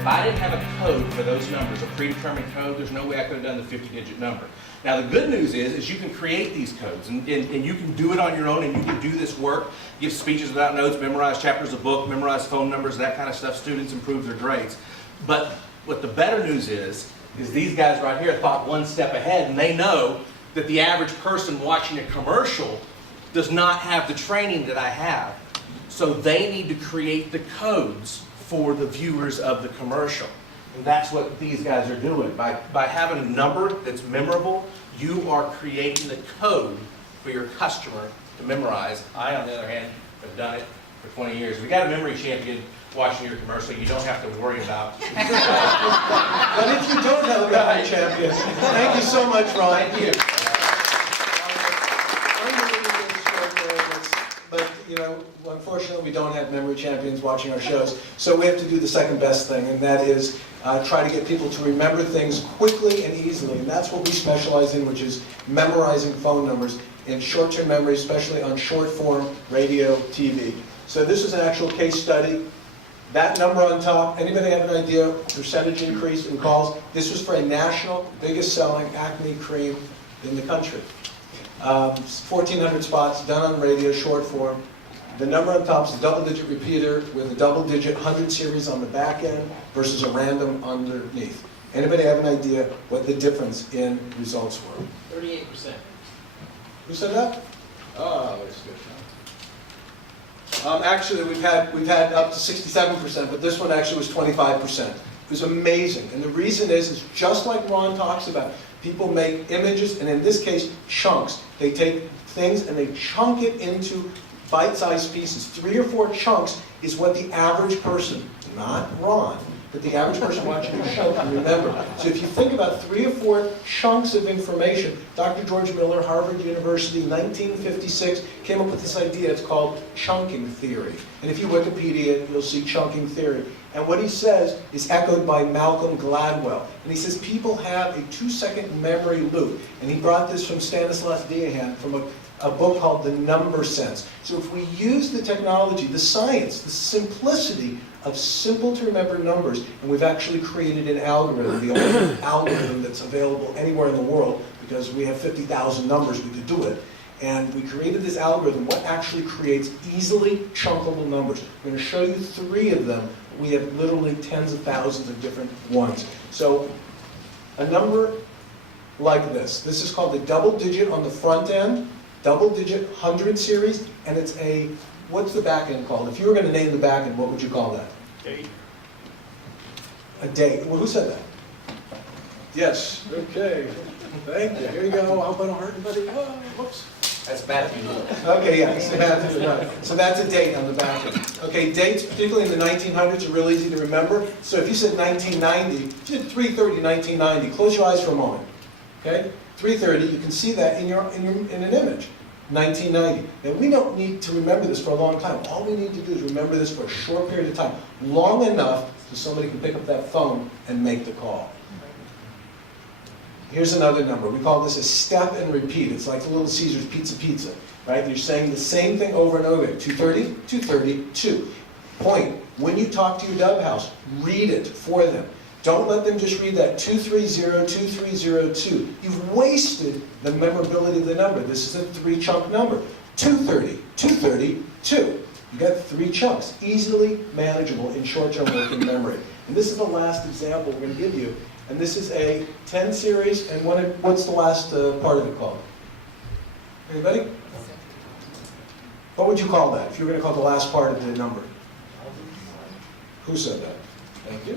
If I didn't have a code for those numbers, a predetermined code, there's no way I could have done the 50-digit number. Now the good news is you can create these codes, and you can do it on your own, and you can do this work, give speeches without notes, memorize chapters of book, memorize phone numbers, that kind of stuff. Students improve their grades. But what the better news is these guys right here thought one step ahead, and they know that the average person watching a commercial does not have the training that I have. So they need to create the codes for the viewers of the commercial. And that's what these guys are doing. By having a number that's memorable, you are creating the code for your customer to memorize. I, on the other hand, have done it for 20 years. We got a memory champion watching your commercial. You don't have to worry about. But if you don't have a memory champion, thank you so much, Ron. Thank you. But, you know, unfortunately, we don't have memory champions watching our shows, so we have to do the second best thing, and that is try to get people to remember things quickly and easily, and that's what we specialize in, which is memorizing phone numbers in short-term memory, especially on short-form radio, TV. So this is an actual case study. That number on top, anybody have an idea, percentage increase in calls? This was for a national, biggest selling Acne cream in the country. 1,400 spots, done on radio, short form. The number on top is a double-digit repeater with a double-digit 100 series on the back end versus a random underneath. Anybody have an idea what the difference in results were? 38%. Who said that? Oh, that's good. Actually, we've had up to 67%, but this one actually was 25%. It was amazing, and the reason is just like Ron talks about. People make images, and in this case, chunks. They take things and they chunk it into bite-sized pieces. 3 or 4 chunks is what the average person, not Ron, but the average person watching the show can remember. So if you think about 3 or 4 chunks of information, Dr. George Miller, Harvard University, 1956, came up with this idea. It's called chunking theory. And if you Wikipedia, you'll see chunking theory. And what he says is echoed by Malcolm Gladwell. And he says people have a 2-second memory loop. And he brought this from Stanislas Dehaene from a book called The Number Sense. So if we use the technology, the science, the simplicity of simple to remember numbers, and we've actually created an algorithm, the only algorithm that's available anywhere in the world, because we have 50,000 numbers, we could do it. And we created this algorithm, what actually creates easily chunkable numbers. I'm going to show you 3 of them. We have literally tens of thousands of different ones. So a number like this. This is called the double digit on the front end, double digit 100 series, and it's a, what's the back end called? If you were going to name the back end, what would you call that? Date. A date. Well, who said that? Yes. Okay. Thank you. Here you go. I hope I don't hurt anybody. Oh, whoops. That's bad. Okay, yeah, so that's a date on the back end. Okay, dates, particularly in the 1900s, are real easy to remember. So if you said 1990, if you said 3:30, 1990, close your eyes for a moment. Okay, 3:30, you can see that in an image. 1990. Now we don't need to remember this for a long time. All we need to do is remember this for a short period of time, long enough so somebody can pick up that phone and make the call. Here's another number. We call this a step and repeat. It's like Little Caesar's Pizza, right? You're saying the same thing over and over again. 230, 230, 2. Point. When you talk to your Dove House, read it for them. Don't let them just read that 230, 2302. You've wasted the memorability of the number. This is a 3-chunk number. 230, 230, 2. You got 3 chunks, easily manageable in short-term working memory. And this is the last example we're going to give you. And this is a 10 series, and what's the last part of it called? Anybody? What would you call that if you were going to call the last part of the number? Who said that? Thank you.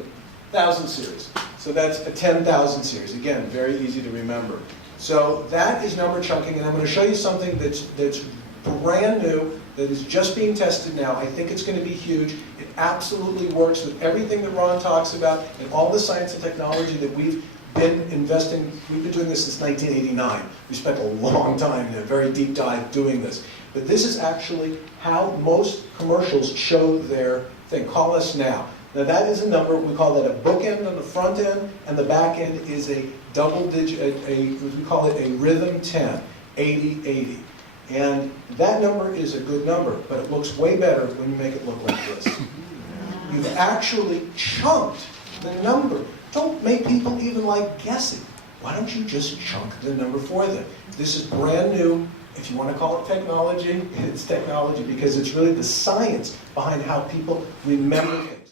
1,000 series. So that's a 10,000 series. Again, very easy to remember. So that is number chunking, and I'm going to show you something that's brand new, that is just being tested now. I think it's going to be huge. It absolutely works with everything that Ron talks about and all the science and technology that we've been investing. We've been doing this since 1989. We spent a long time in a very deep dive doing this. But this is actually how most commercials show their thing. Call us now. Now that is a number, we call that a bookend on the front end, and the back end is a double digit, we call it a rhythm 10, 80-80. And that number is a good number, but it looks way better when you make it look like this. You've actually chunked the number. Don't make people even like guessing. Why don't you just chunk the number for them? This is brand new. If you want to call it technology, it's technology because it's really the science behind how people remember things.